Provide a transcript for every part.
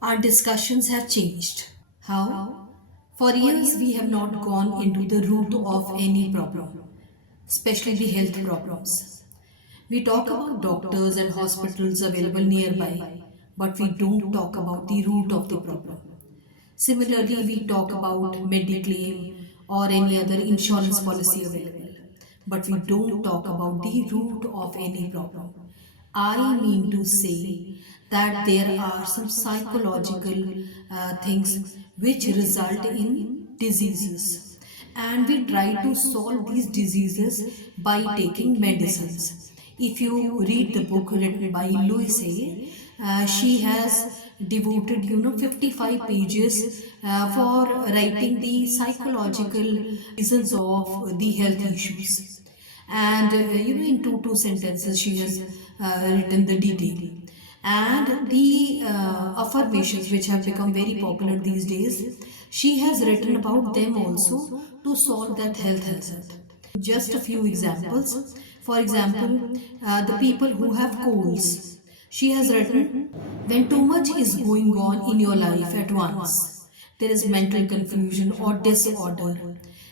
Our discussions have changed. How? For years, we have not gone into the root of any problem, especially the health problems. We talk about doctors and hospitals available nearby, but we don't talk about the root of the problem. Similarly, we talk about Mediclaim or any other insurance policy available, but we don't talk about the root of any problem. I mean to say that there are some psychological things which result in diseases, and we try to solve these diseases by taking medicines. If you read the book written by Louise Hay, she has devoted 55 pages for writing the psychological reasons of the health issues. And in two sentences she has written the detail and the affirmations which have become very popular these days. She has written about them also to solve that health hazard. Just a few examples. For example, the people who have colds. She has written, when too much is going on in your life at once, there is mental confusion or disorder,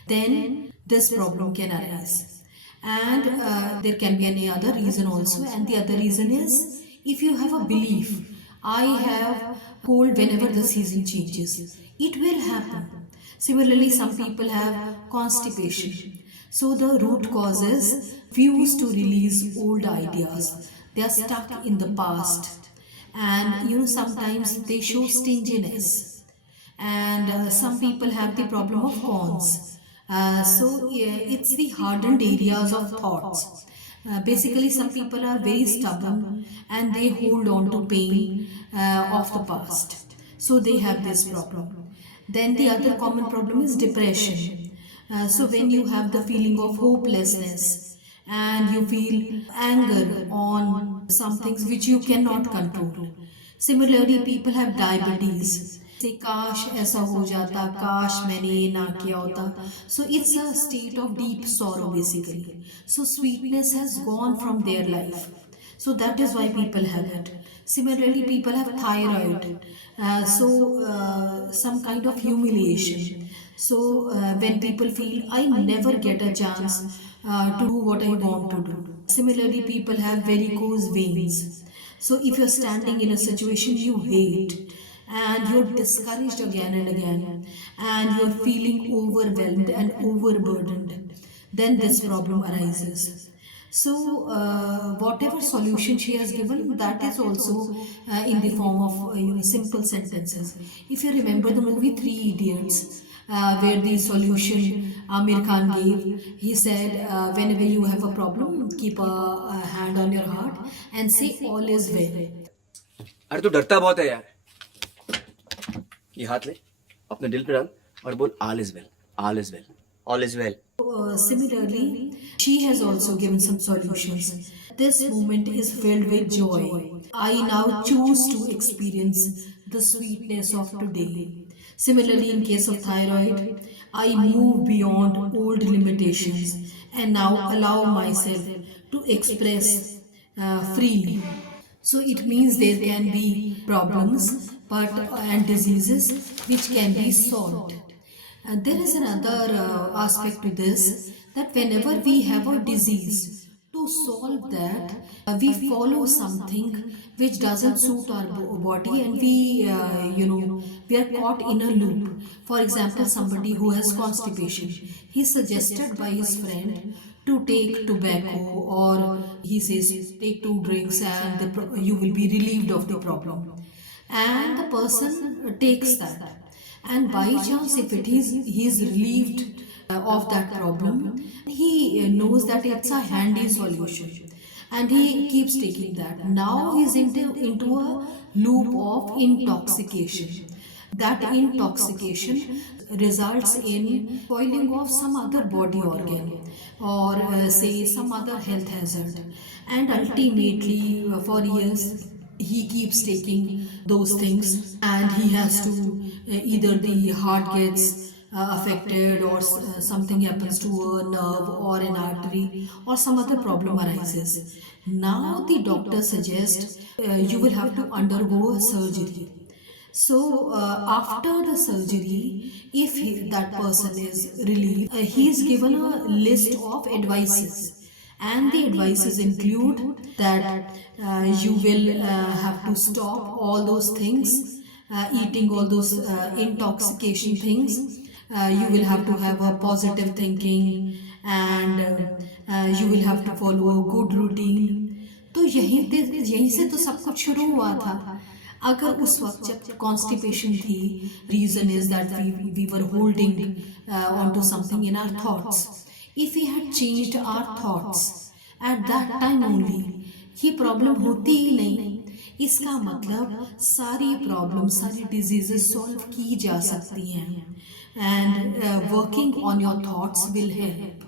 then this problem can arise. And there can be any other reason also. And the other reason is, if you have a belief, I have cold whenever the season changes, it will happen. Similarly, some people have constipation. So the root cause is refuse to release old ideas. They are stuck in the past, and sometimes they show stinginess. And some people have the problem of cons. So yeah, it's the hardened areas of thoughts. Basically, some people are very stubborn and they hold on to pain of the past. So they have this problem. Then the other common problem is depression. So when you have the feeling of hopelessness and you feel anger on some things which you cannot control. Similarly, people have diabetes. Say काश ऐसा हो जाता, काश मैंने ये ना किया होता. So it's a state of deep sorrow basically. So sweetness has gone from their life. So that is why people have it. Similarly, people have thyroid. Some kind of humiliation. So when people feel I never get a chance to do what I want to do. Similarly, people have varicose veins. So if you're standing in a situation you hate and you're discouraged again and again and you're feeling overwhelmed and overburdened, then this problem arises. So, whatever solution she has given, that is also in the form of simple sentences. If you remember the movie Three Idiots, where the solution Amir Khan gave, he said, whenever you have a problem, keep a hand on your heart and say all is well. अरे तू डरता बहुत है यार। ये हाथ ले, अपने दिल पे डाल और बोल all is well, all is well, all is well. Similarly, she has also given some solutions. This moment is filled with joy. I now choose to experience the sweetness of today. Similarly, in case of thyroid, I move beyond old limitations and now allow myself to express freely. So it means there can be problems but and diseases which can be solved. And there is another aspect to this, that whenever we have a disease, to solve that, we follow something which doesn't suit our body, and we are caught in a loop. For example, somebody who has constipation, he suggested by his friend to take tobacco, or he says take two drinks and you will be relieved of the problem, and the person takes that, and by chance if it is he is relieved of that problem, he knows that it's a handy solution and he keeps taking that. Now he's into a loop of intoxication. That intoxication results in spoiling of some other body organ, or say some other health hazard, and ultimately for years he keeps taking those things, and he has to either the heart gets affected, or something happens to a nerve or an artery, or some other problem arises. Now the doctor suggests you will have to undergo a surgery. So, after the surgery, if that person is relieved, he is given a list of advices, and the advices include that you will have to stop all those things, eating all those intoxication things. You will have to have a positive thinking, and you will have to follow a good routine. तो यहीं से तो सब कुछ शुरू हुआ था. अगर उस वक्त जब कॉन्स्टिपेशन थी, reason is that we were holding on to something in our thoughts. If we had changed our thoughts at that time only, ये प्रॉब्लम होती ही नहीं. इसका मतलब सारी प्रॉब्लम, सारी डिजीजेस सॉल्व की जा सकती हैं, and working on your thoughts will help.